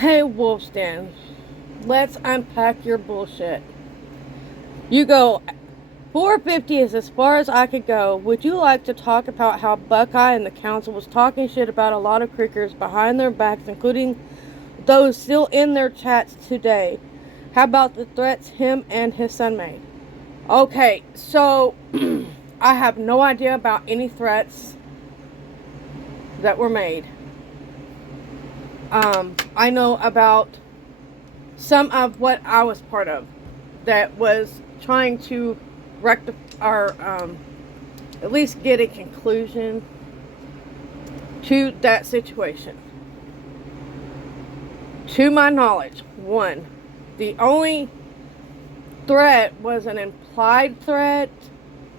Hey, Wolfston, let's unpack your bullshit. You go, 450 is as far as I could go. Would you like to talk about how Buckeye and the council was talking shit about a lot of crickers behind their backs, including those still in their chats today? How about the threats him and his son made? Okay, so I have no idea about any threats that were made. I know about some of what I was part of that was trying to rectify or at least get a conclusion to that situation. To my knowledge, one, the only threat was an implied threat,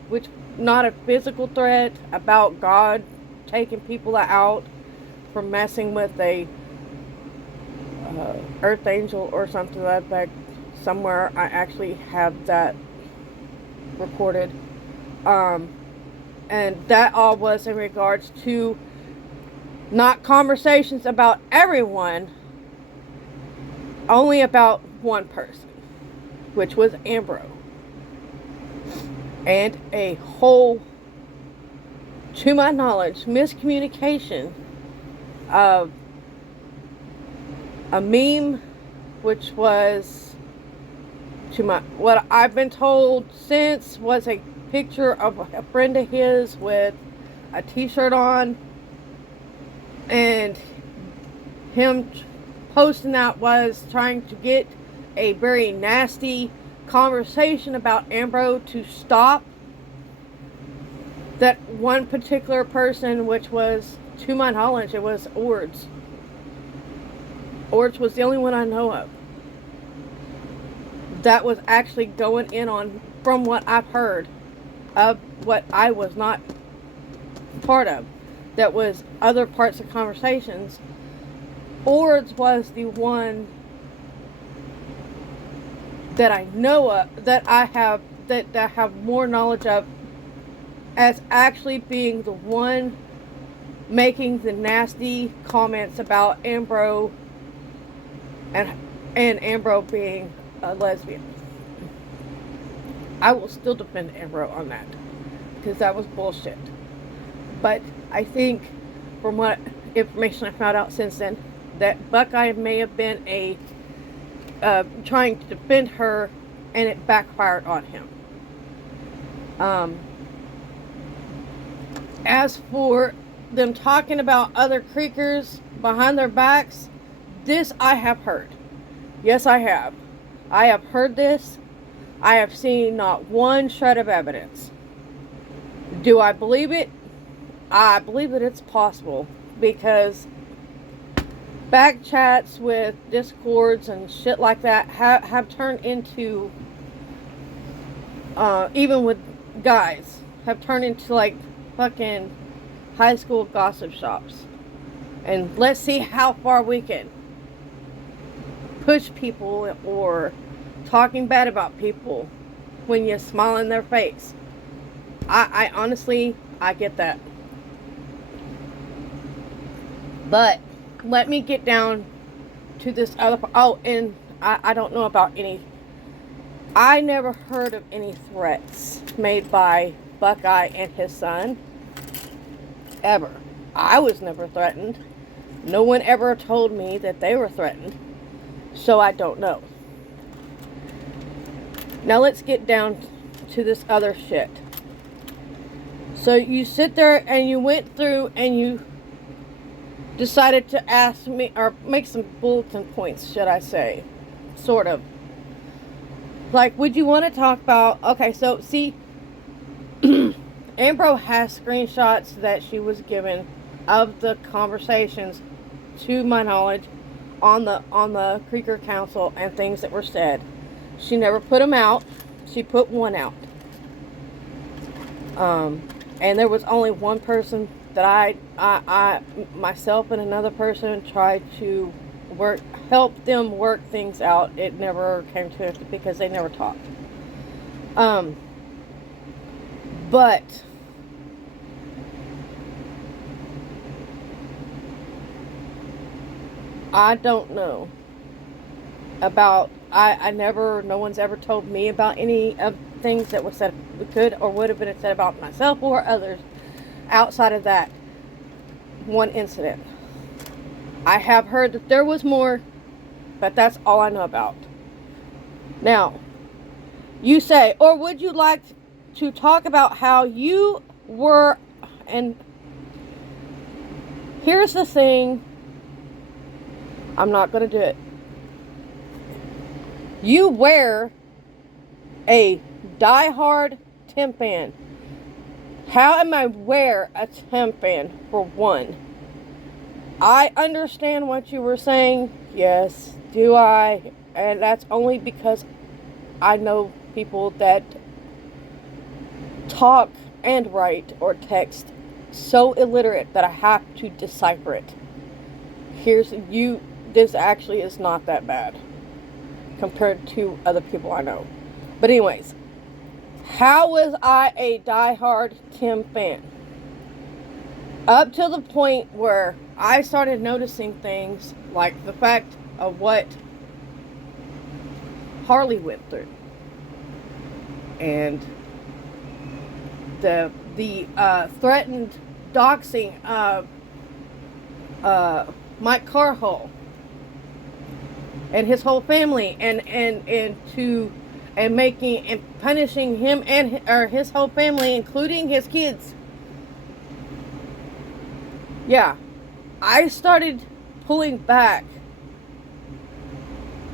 which not a physical threat, about God taking people out for messing with a earth angel or something like that. Somewhere I actually have that recorded. And that all was in regards to not conversations about everyone, only about one person, which was Ambrose. And a whole, to my knowledge, miscommunication of a meme, which was, to my, what I've been told since, was a picture of a friend of his with a t-shirt on, and him posting that was trying to get a very nasty conversation about Ambrose to stop. That one particular person, which was, to my knowledge, it was Ords. Ords was the only one I know of that was actually going in on, from what I've heard of what I was not part of, that was other parts of conversations. Ords was the one that I know of, that I have more knowledge of, as actually being the one making the nasty comments about Ambrose and Ambrose being a lesbian. I will still defend Ambrose on that, because that was bullshit. But I think, from what information I found out since then, that Buckeye may have been trying to defend her, and it backfired on him. As for them talking about other creekers behind their backs, this I have heard. Yes, I have. I have heard this. I have seen not one shred of evidence. Do I believe it? I believe that it's possible, because back chats with discords and shit like that have turned into, even with guys, have turned into like fucking high school gossip shops. And let's see how far we can push people or talking bad about people when you smile in their face. I honestly, I get that. But let me get down to this other part. Oh, and I don't know about any. I never heard of any threats made by Buckeye and his son. Ever. I was never threatened. No one ever told me that they were threatened. So I don't know. Now let's get down to this other shit. So you sit there and you went through and you decided to ask me, or make some bulletin points, should I say. Sort of. Like, would you want to talk about, okay, so see, Ambrose has screenshots that she was given of the conversations, to my knowledge, on the Creeker Council and things that were said. She never put them out. She put one out. And there was only one person that I myself and another person tried to help them work things out. It never came to it because they never talked. But I don't know about, no one's ever told me about any of things that was said, could or would have been said about myself or others outside of that one incident. I have heard that there was more, but that's all I know about. Now, you say, or would you like to talk about how you were, and here's the thing, I'm not going to do it. You wear a diehard Tim fan. How am I wear a Tim fan, for one? I understand what you were saying. Yes, do I? And that's only because I know people that talk and write or text so illiterate that I have to decipher it. This actually is not that bad compared to other people I know. But anyways, how was I a diehard Tim fan? Up to the point where I started noticing things like the fact of what Harley went through. And the threatened doxing of Mike Carhall and his whole family, and making and punishing him and his whole family, including his kids. Yeah, I started pulling back.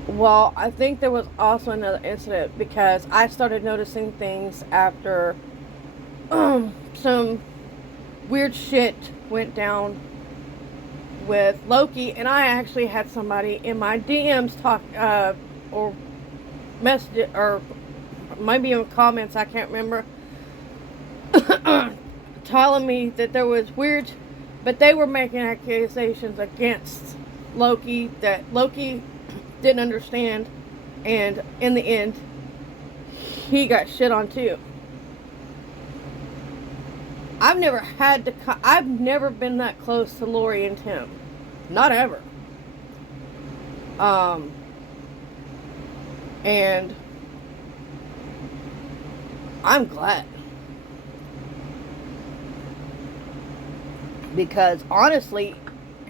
Well, I think there was also another incident because I started noticing things after some weird shit went down with Loki, and I actually had somebody in my DMs talk or message, or maybe in comments, I can't remember, telling me that there was weird, but they were making accusations against Loki that Loki didn't understand, and in the end he got shit on too. I've never been that close to Lori and Tim. Not ever. And I'm glad. Because honestly,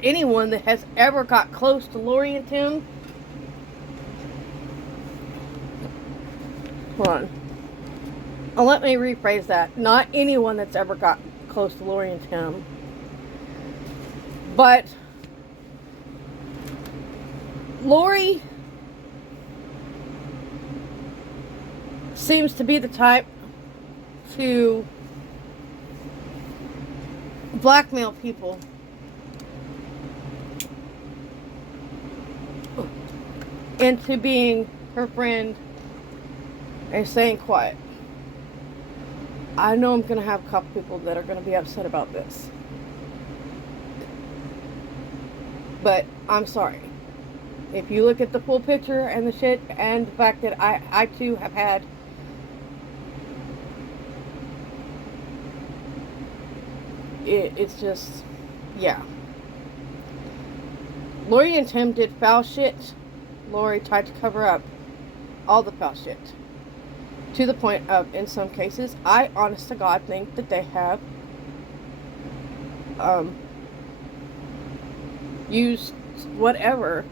anyone that has ever got close to Lori and Tim, hold on. Oh, let me rephrase that. Not anyone that's ever got close to Lori and Tim, but Lori seems to be the type to blackmail people into being her friend and staying quiet. I know I'm going to have a couple people that are going to be upset about this. But I'm sorry. If you look at the full picture and the shit, and the fact that I too have had it's just, yeah. Lori and Tim did foul shit. Lori tried to cover up all the foul shit. To the point of, in some cases, I honest to God think that they have used whatever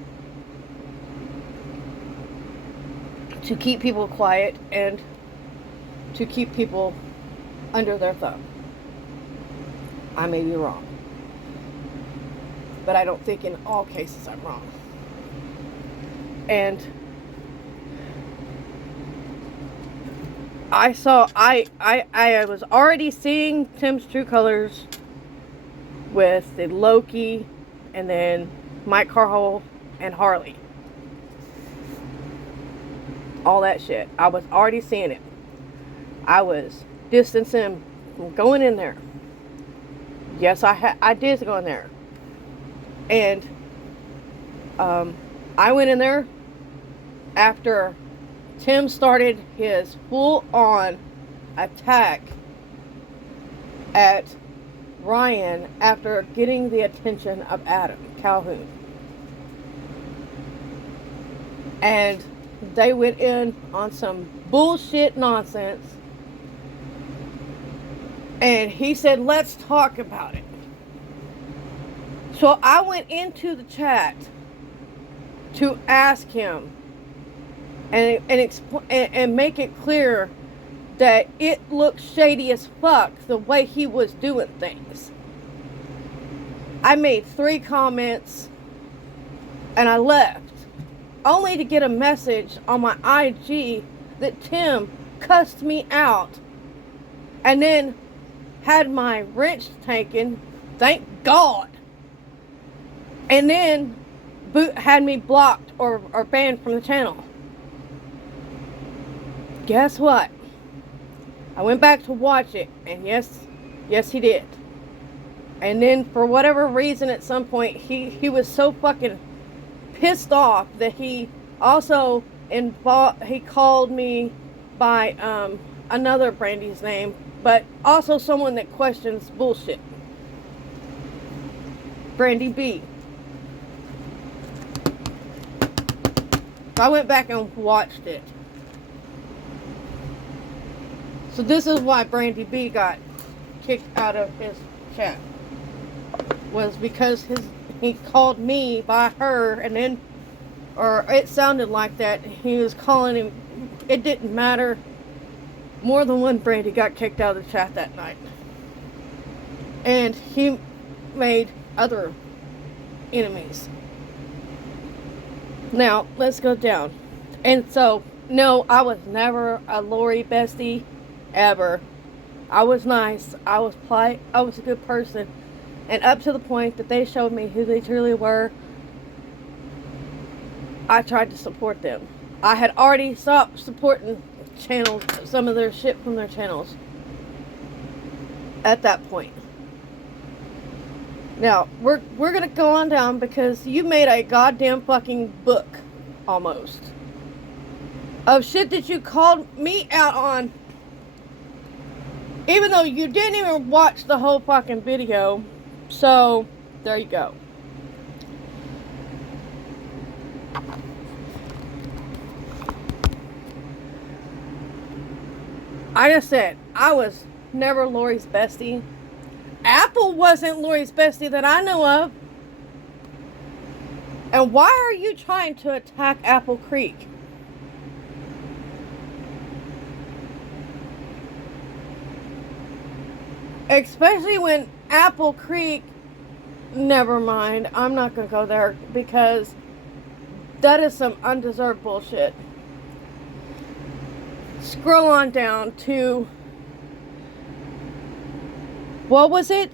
to keep people quiet and to keep people under their thumb. I may be wrong, but I don't think in all cases I'm wrong. And I was already seeing Tim's true colors with the Loki and then Mike Carhall and Harley. All that shit. I was already seeing it. I was distancing him from going in there. Yes, I did go in there. And I went in there after Tim started his full-on attack at Ryan after getting the attention of Adam Calhoun. And they went in on some bullshit nonsense. And he said, let's talk about it. So I went into the chat to ask him and make it clear that it looked shady as fuck the way he was doing things. I made 3 comments and I left, only to get a message on my IG that Tim cussed me out and then had my wrench taken, thank God, and then had me blocked or banned from the channel. Guess what? I went back to watch it, and yes he did. And then for whatever reason at some point he was so fucking pissed off that he also he called me by another Brandy's name, but also someone that questions bullshit. Brandy B. So I went back and watched it. So this is why Brandy B got kicked out of his chat. Was because he called me by her, and then, or it sounded like that, he was calling him. It didn't matter. More than one Brandy got kicked out of the chat that night. And he made other enemies. Now, let's go down. And so, no, I was never a Lori bestie, ever. I was nice. I was polite. I was a good person. And up to the point that they showed me who they truly were, I tried to support them. I had already stopped supporting channels, some of their shit from their channels at that point. Now, we're gonna go on down because you made a goddamn fucking book, almost, of shit that you called me out on, even though you didn't even watch the whole fucking video. So, there you go. I just said, I was never Lori's bestie. Apple wasn't Lori's bestie that I know of. And why are you trying to attack Apple Creek? Especially when Apple Creek, never mind, I'm not going to go there because that is some undeserved bullshit. Scroll on down to, what was it?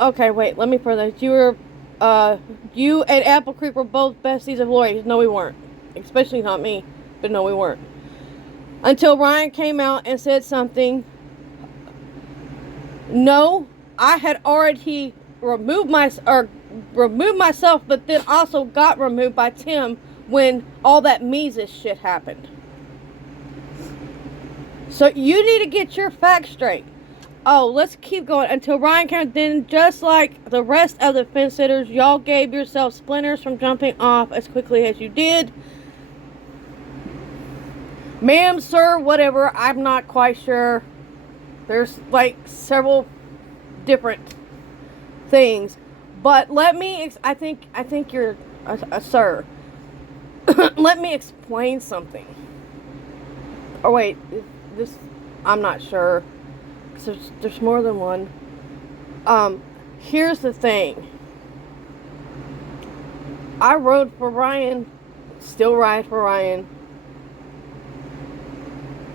Okay, wait, let me further. You and Apple Creek were both besties of Lori. No, we weren't. Especially not me, but no, we weren't. Until Ryan came out and said something. No, I had already removed myself, but then also got removed by Tim when all that Mises shit happened. So you need to get your facts straight. Oh, let's keep going until Ryan came. Then, just like the rest of the fence sitters, y'all gave yourself splinters from jumping off as quickly as you did. Ma'am, sir, whatever. I'm not quite sure. There's like several different things, but let me. I think you're a sir. Let me explain something. Oh wait, this I'm not sure. There's more than one. Here's the thing. I rode for Ryan, still ride for Ryan.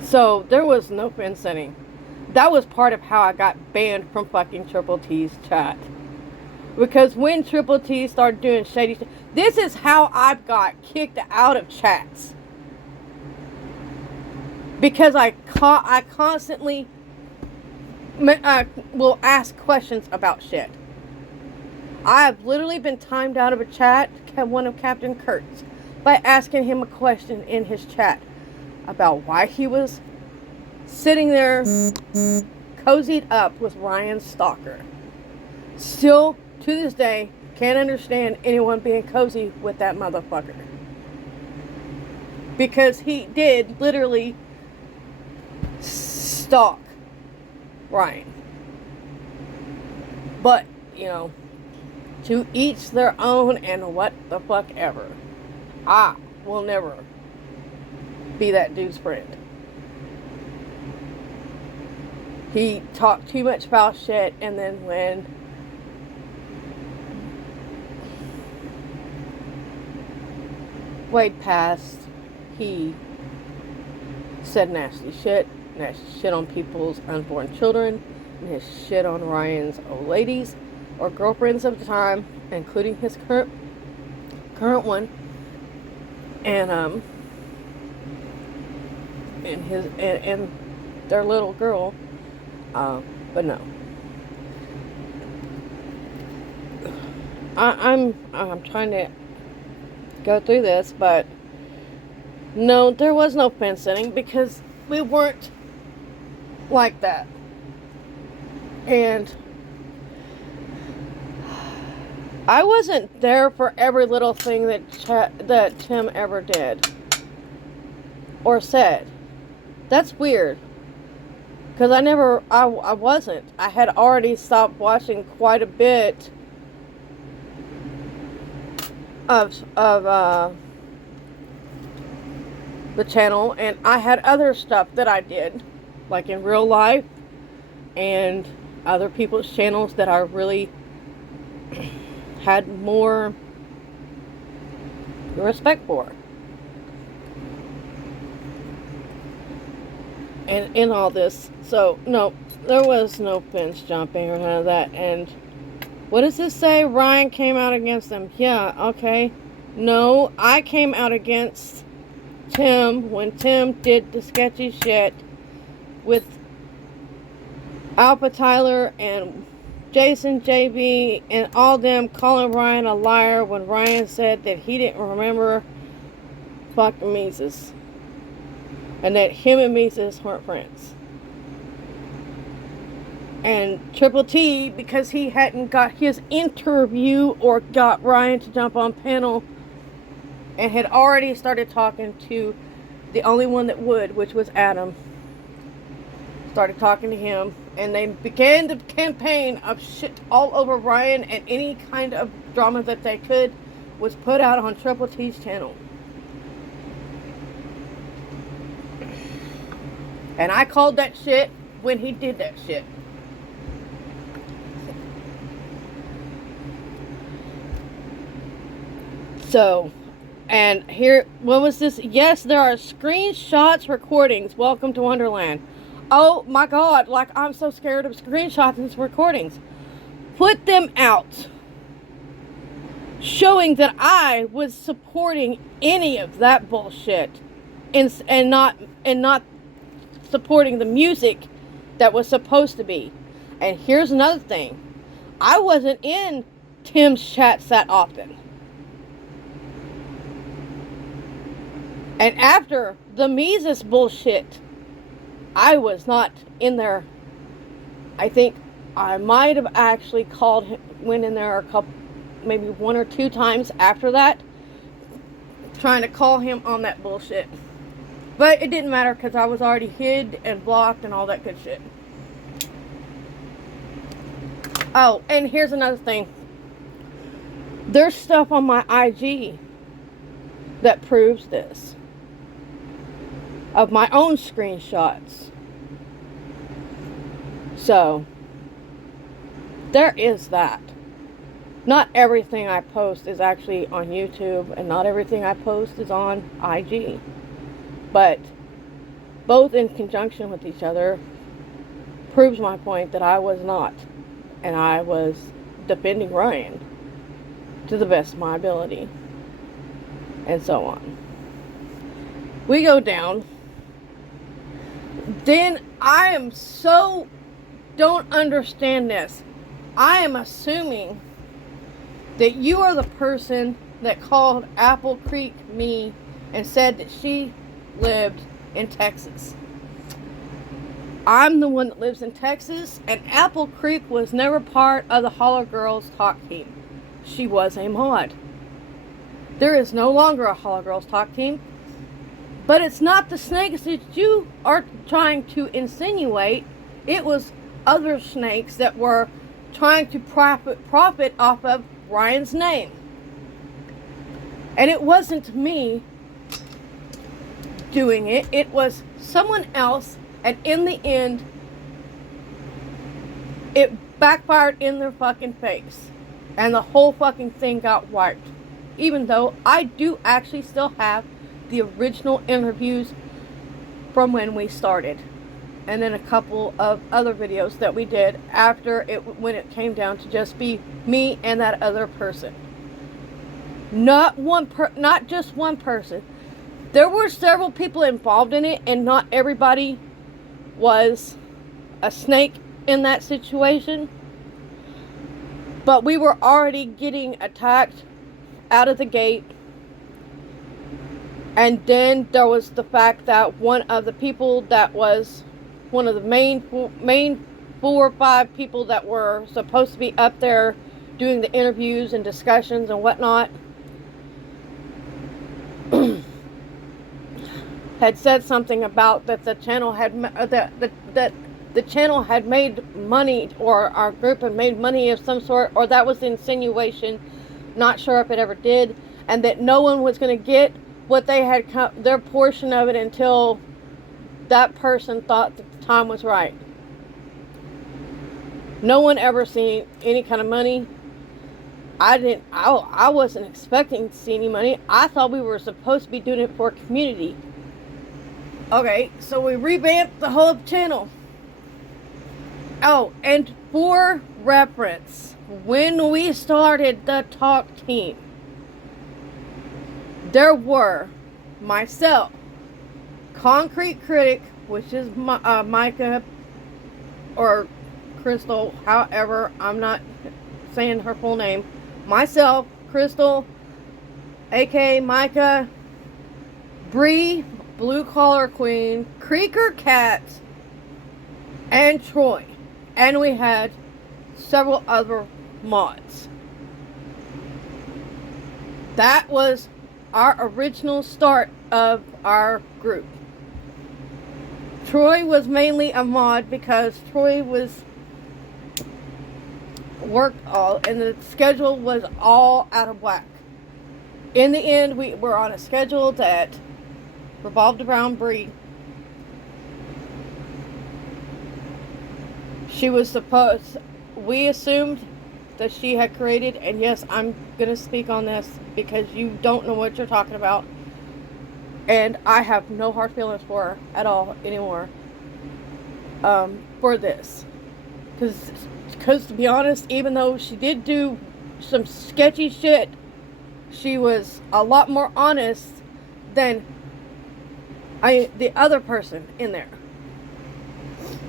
So there was no fence sitting. That was part of how I got banned from fucking Triple T's chat. Because when Triple T started doing shady shit, this is how I got kicked out of chats. Because I constantly will ask questions about shit. I have literally been timed out of a chat, one of Captain Kurt's, by asking him a question in his chat about why he was sitting there cozied up with Ryan Stalker. Still, to this day, can't understand anyone being cozy with that motherfucker. Because he did literally stalk Ryan. But, to each their own, and what the fuck ever. I will never be that dude's friend. He talked too much foul shit, and then when Wade passed, he said nasty shit on people's unborn children, and his shit on Ryan's old ladies or girlfriends of the time, including his current one, and their little girl. But no, I'm trying to go through this, but no, there was no fence sitting because we weren't like that. And I wasn't there for every little thing that Tim ever did or said. That's weird. Because I wasn't. I had already stopped watching quite a bit of the channel, and I had other stuff that I did, like in real life, and other people's channels that I really had more respect for. And in all this, so no, there was no fence jumping or none of that. And what does this say? Ryan came out against them. Yeah, okay. No, I came out against Tim when Tim did the sketchy shit with Alpha Tyler and Jason JB and all them calling Ryan a liar when Ryan said that he didn't remember fucking Mises. And that him and Mises weren't friends. And Triple T, because he hadn't got his interview or got Ryan to jump on panel, and had already started talking to the only one that would, which was Adam. Started talking to him, and they began the campaign of shit all over Ryan, and any kind of drama that they could was put out on Triple T's channel. And I called that shit when he did that shit. So, and here, what was this? Yes, there are screenshots, recordings. Welcome to Wonderland. Oh my God, like I'm so scared of screenshots and recordings. Put them out. Showing that I was supporting any of that bullshit. And not supporting the music that was supposed to be. And here's another thing. I wasn't in Tim's chats that often. And after the Mises bullshit, I was not in there. I think I might have actually went in there a couple, maybe 1 or 2 times after that, trying to call him on that bullshit. But it didn't matter because I was already hid and blocked and all that good shit. Oh, and here's another thing. There's stuff on my IG that proves this. Of my own screenshots. So, there is that. Not everything I post is actually on YouTube, and not everything I post is on IG. But both in conjunction with each other proves my point that I was not. And I was defending Ryan to the best of my ability. And so on. We go down. Then I am so don't understand this. I am assuming that you are the person that called Apple Creek me and said that she lived in Texas. I'm the one that lives in Texas, and Apple Creek was never part of the Holler Girls Talk team. She was a mod. There is no longer a Holler Girls Talk team. But it's not the snakes that you are trying to insinuate. It was other snakes that were trying to profit off of Ryan's name. And it wasn't me doing it. It was someone else. And in the end, it backfired in their fucking face. And the whole fucking thing got wiped. Even though I do actually still have the original interviews from when we started. And then a couple of other videos that we did after it, when it came down to just be me and that other person. Not just one person. There were several people involved in it, and not everybody was a snake in that situation. But we were already getting attacked out of the gate. And then there was the fact that one of the people that was one of the main 4 or 5 people that were supposed to be up there doing the interviews and discussions and whatnot had said something about that the channel had that the channel had made money, or our group had made money of some sort, or that was the insinuation. Not sure if it ever did, and that no one was going to get what they had their portion of it until that person thought that the time was right. No one ever seen any kind of money. I wasn't expecting to see any money. I thought we were supposed to be doing it for community. Okay, so we revamped the whole channel. Oh, and for reference, when we started the talk team, there were myself, Concrete Critic, which is Micah or Crystal, however, I'm not saying her full name. Myself, Crystal, aka Micah, Bree, Blue Collar Queen, Creeker Cat, and Troy. And we had several other mods. That was our original start of our group. Troy was mainly a mod because Troy was worked all, and the schedule was all out of whack. In the end, we were on a schedule that revolved around Bree. She was supposed, we assumed that she had created, and yes, I'm going to speak on this because you don't know what you're talking about, and I have no hard feelings for her at all anymore, for this, because to be honest, even though she did do some sketchy shit, she was a lot more honest than the other person in there.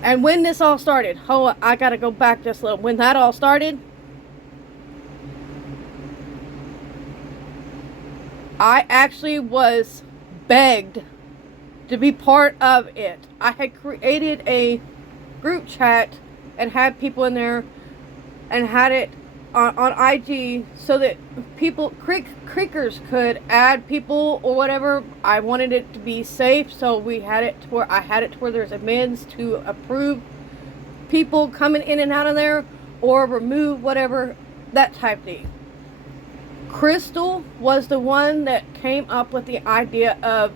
And when this all started, I gotta go back just a little. When that all started, I actually was begged to be part of it. I had created a group chat and had people in there and had it on IG so that people, creekers could add people or whatever. I wanted it to be safe, so we had it to where I had it to where there's admins to approve people coming in and out of there or remove whatever, that type thing. Crystal was the one that came up with the idea of,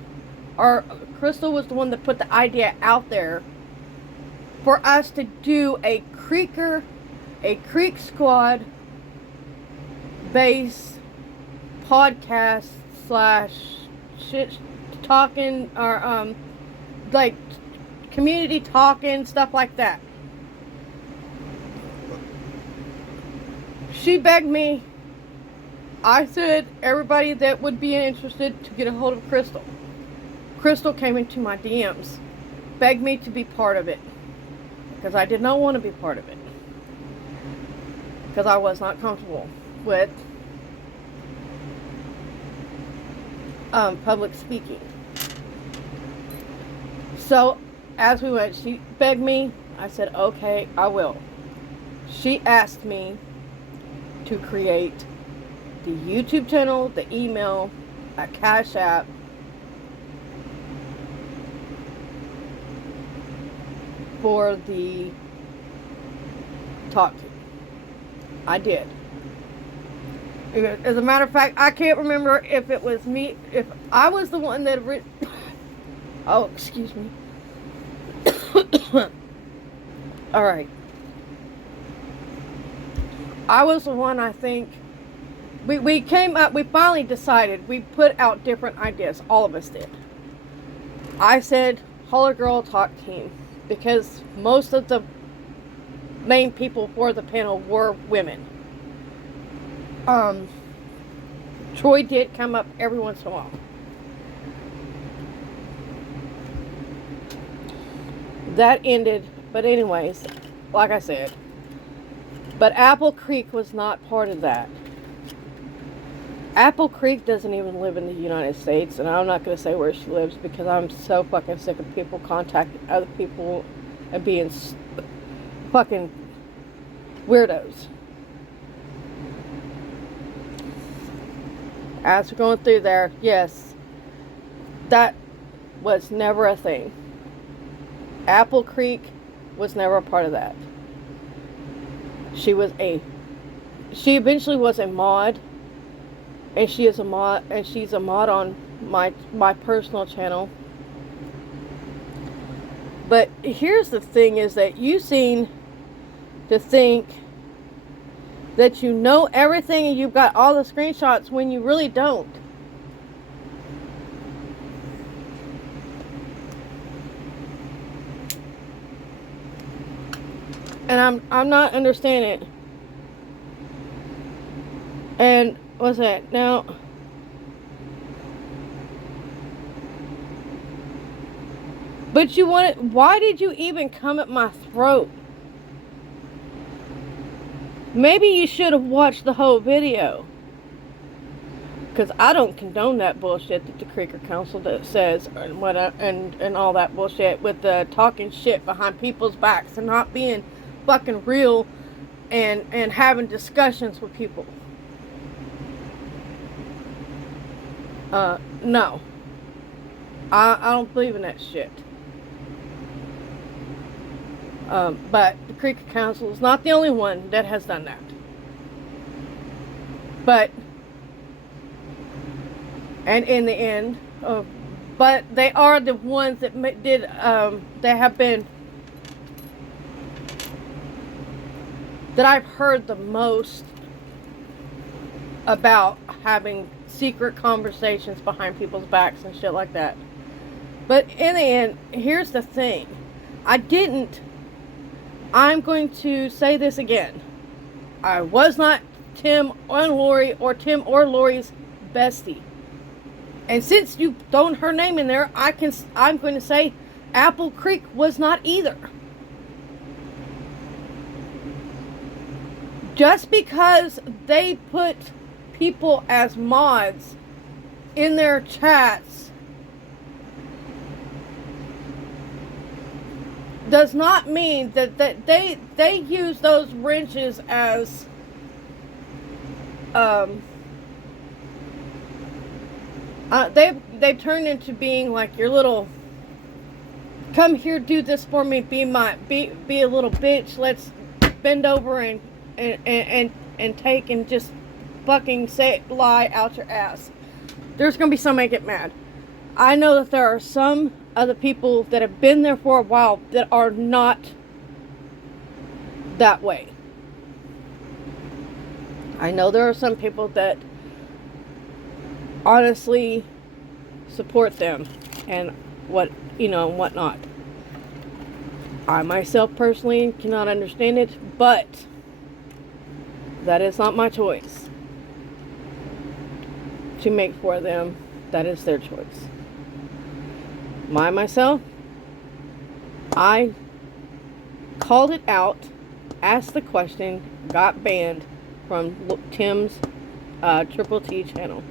or Crystal was the one that put the idea out there for us to do a Creek Squad based podcast / shit talking, or like community talking, stuff like that. She begged me. I said everybody that would be interested to get a hold of Crystal. Crystal came into my DMs, begged me to be part of it, because I did not want to be part of it, because I was not comfortable with public speaking. So as we went, she begged me. I said, okay, I will. She asked me to create the YouTube channel, the email, a Cash App, for the talk team. I did. As a matter of fact, I can't remember if it was me, if I was the one that oh, excuse me. Alright. I was the one, I think, we came up, we finally decided, we put out different ideas, all of us did. I said, Holler Girl Talk Team, because most of the main people for the panel were women. Troy did come up every once in a while. That ended, but anyways, like I said, but Apple Creek was not part of that. Apple Creek doesn't even live in the United States, and I'm not going to say where she lives because I'm so fucking sick of people contacting other people and being fucking weirdos. As we're going through there, yes, that was never a thing. Apple Creek was never a part of that. She eventually was a mod, and she's a mod on my personal channel. But here's the thing, is that you seem to think that you know everything and you've got all the screenshots when you really don't. And I'm not understanding it. And what's that? Now, but you wanted, why did you even come at my throat? Maybe you should have watched the whole video. Because I don't condone that bullshit that the Creeker Council says and all that bullshit with the talking shit behind people's backs and not being fucking real and having discussions with people. No. I don't believe in that shit. But the Creeker Council is not the only one that has done that. But, and in the end, but they are the ones that did, that have been, that I've heard the most about having secret conversations behind people's backs and shit like that. But in the end, here's the thing. I'm going to say this again. I was not Tim or Lori or Tim or Lori's bestie. And since you thrown her name in there, I'm going to say Apple Creek was not either. Just because they put people as mods in their chats does not mean that they use those wrenches as they've turned into being like your little, come here, do this for me, be a little bitch, let's bend over and take and just fucking lie out your ass. There's gonna be somebody get mad. I know that there are some other people that have been there for a while that are not that way. I know there are some people that honestly support them and whatnot. I myself personally cannot understand it, but that is not my choice to make for them. That is their choice. Myself, I called it out, asked the question, got banned from Tim's Triple T channel.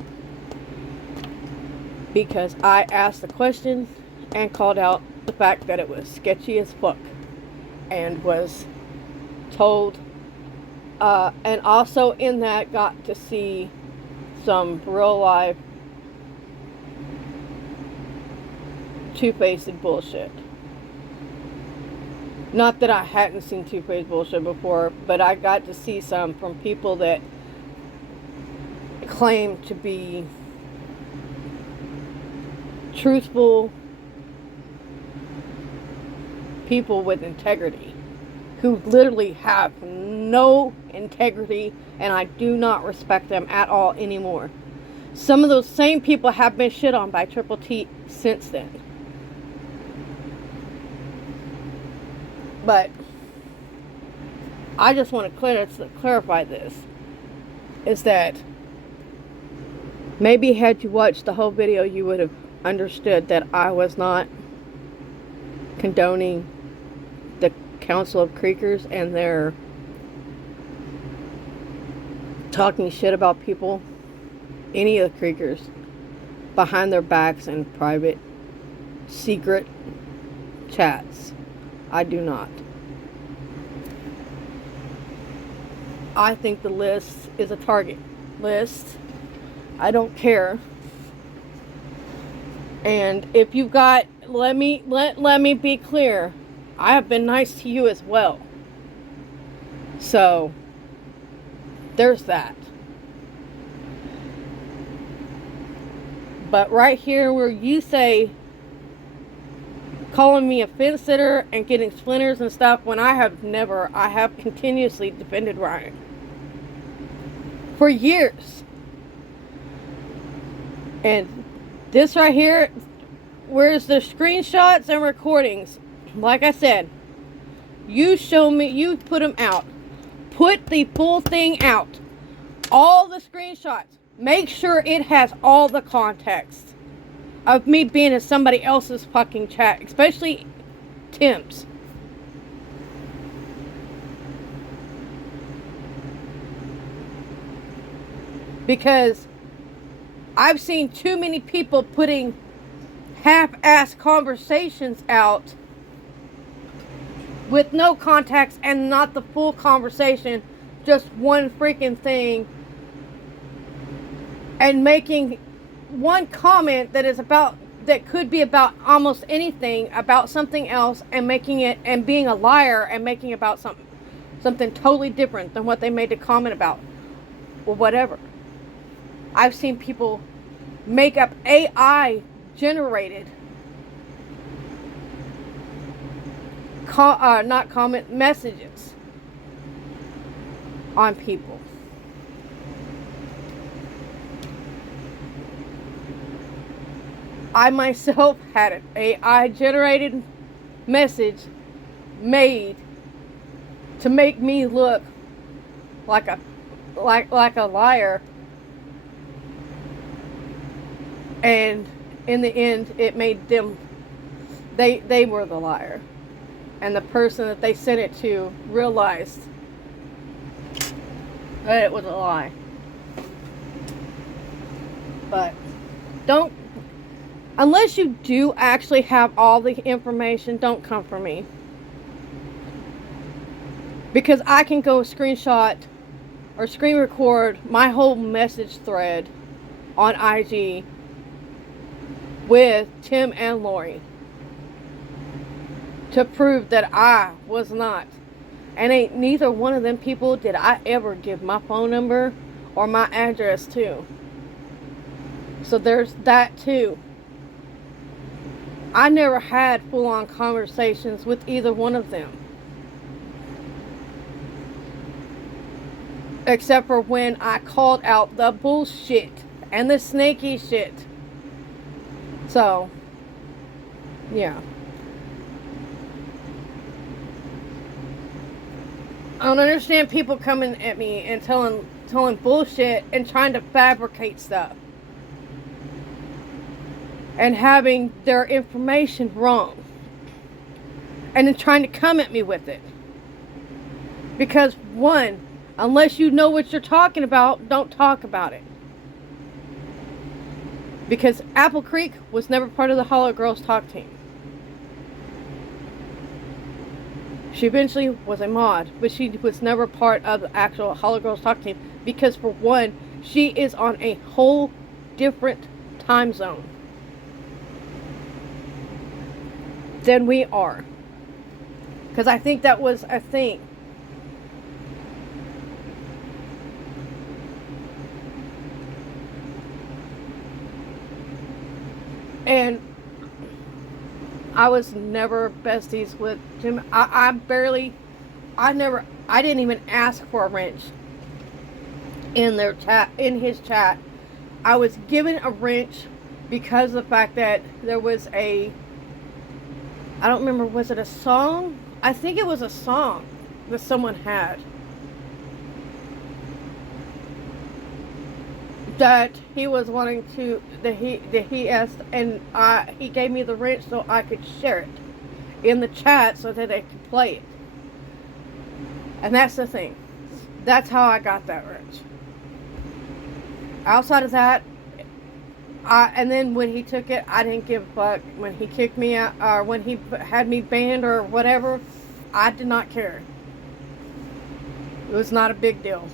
Because I asked the question and called out the fact that it was sketchy as fuck. And was told, and also in that got to see some real life two-faced bullshit. Not that I hadn't seen two-faced bullshit before, but I got to see some from people that claim to be truthful people with integrity, who literally have no integrity, and I do not respect them at all anymore. Some of those same people have been shit on by Triple T since then. But I just want to clarify this, is that maybe had you watched the whole video, you would have understood that I was not condoning the Council of Creekers and their talking shit about people, any of the Creekers, behind their backs in private, secret chats. I do not. I think the list is a target list. I don't care. And if you've got, let me be clear, I have been nice to you as well. So there's that. But right here where you say calling me a fence sitter and getting splinters and stuff, when I have continuously defended Ryan for years. And this right here, where's the screenshots and recordings? Like I said, you show me, you put them out. Put the full thing out. All the screenshots. Make sure it has all the context of me being in somebody else's fucking chat, especially Tim's. Because I've seen too many people putting half-assed conversations out with no context and not the full conversation, just one freaking thing, and making one comment that is about, that could be about almost anything, about something else, and making it, and being a liar and making about something totally different than what they made a comment about, or whatever. I've seen people make up AI generated not comment messages on people. I myself had an AI generated message made to make me look like a liar, and in the end it made them, they were the liar, and the person that they sent it to realized that it was a lie. But don't, unless you do actually have all the information, don't come for me. Because I can go screenshot or screen record my whole message thread on IG with Tim and Lori to prove that I was not. And ain't neither one of them people did I ever give my phone number or my address to. So there's that too. I never had full-on conversations with either one of them. Except for when I called out the bullshit and the snaky shit. So, yeah. I don't understand people coming at me and telling bullshit and trying to fabricate stuff. And having their information wrong. And then trying to come at me with it. Because, one, unless you know what you're talking about, don't talk about it. Because Apple Creek was never part of the Hollow Girls talk team. She eventually was a mod, but she was never part of the actual Hollow Girls talk team. Because for one, she is on a whole different time zone than we are. Because I think that was a thing. And I was never besties with Jim. I didn't even ask for a wrench in their chat, in his chat. I was given a wrench because of the fact that there was I don't remember, was it a song? I think it was a song that someone had that he was wanting to, that he asked, and he gave me the wrench so I could share it in the chat so that they could play it. And that's the thing. That's how I got that wrench. Outside of that, and then when he took it, I didn't give a fuck. When he kicked me out, or when he had me banned or whatever, I did not care. It was not a big deal.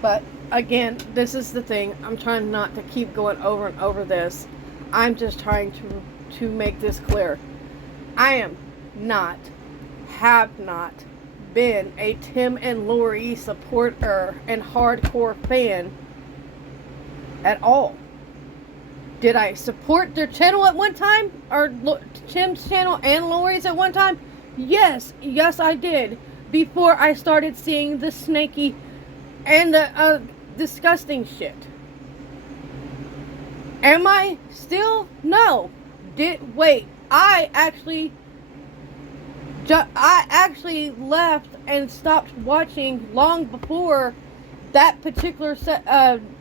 But again, this is the thing. I'm trying not to keep going over and over this. I'm just trying to make this clear. I am not, have not been a Tim and Lori supporter and hardcore fan at all. Did I support their channel at one time? Or Tim's channel and Lori's at one time? Yes, I did. Before I started seeing the snaky and the disgusting shit. Am I still? No. Wait, I actually left and stopped watching long before that particular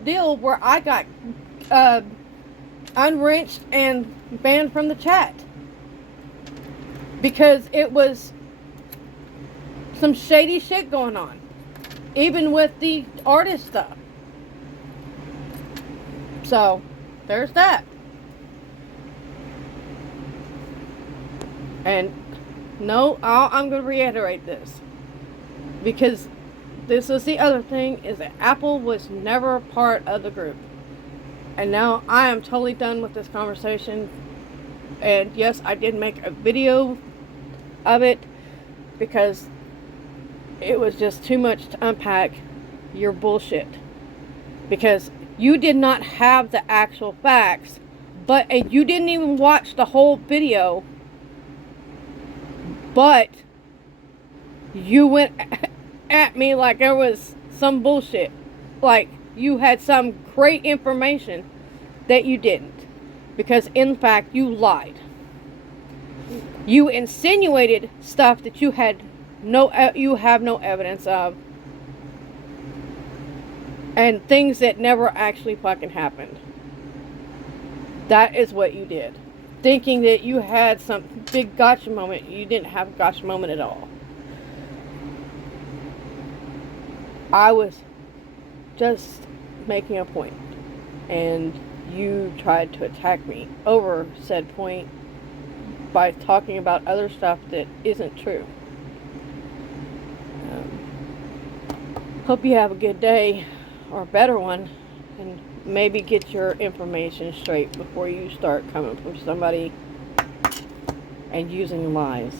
deal where I got unwrenched and banned from the chat. Because it was some shady shit going on. Even with the artist stuff. So, there's that. And no, I'm going to reiterate this. Because this is the other thing, is that Apple was never part of the group. And now I am totally done with this conversation. And yes, I did make a video of it because it was just too much to unpack your bullshit. Because you did not have the actual facts, and you didn't even watch the whole video, but you went at me like there was some bullshit. Like you had some great information that you didn't. Because in fact, you lied. You insinuated stuff that you have no evidence of. And things that never actually fucking happened. That is what you did. Thinking that you had some big gotcha moment. You didn't have a gotcha moment at all. I was just making a point. And you tried to attack me over said point by talking about other stuff that isn't true. Hope you have a good day, or a better one, and maybe get your information straight before you start coming from somebody and using lies.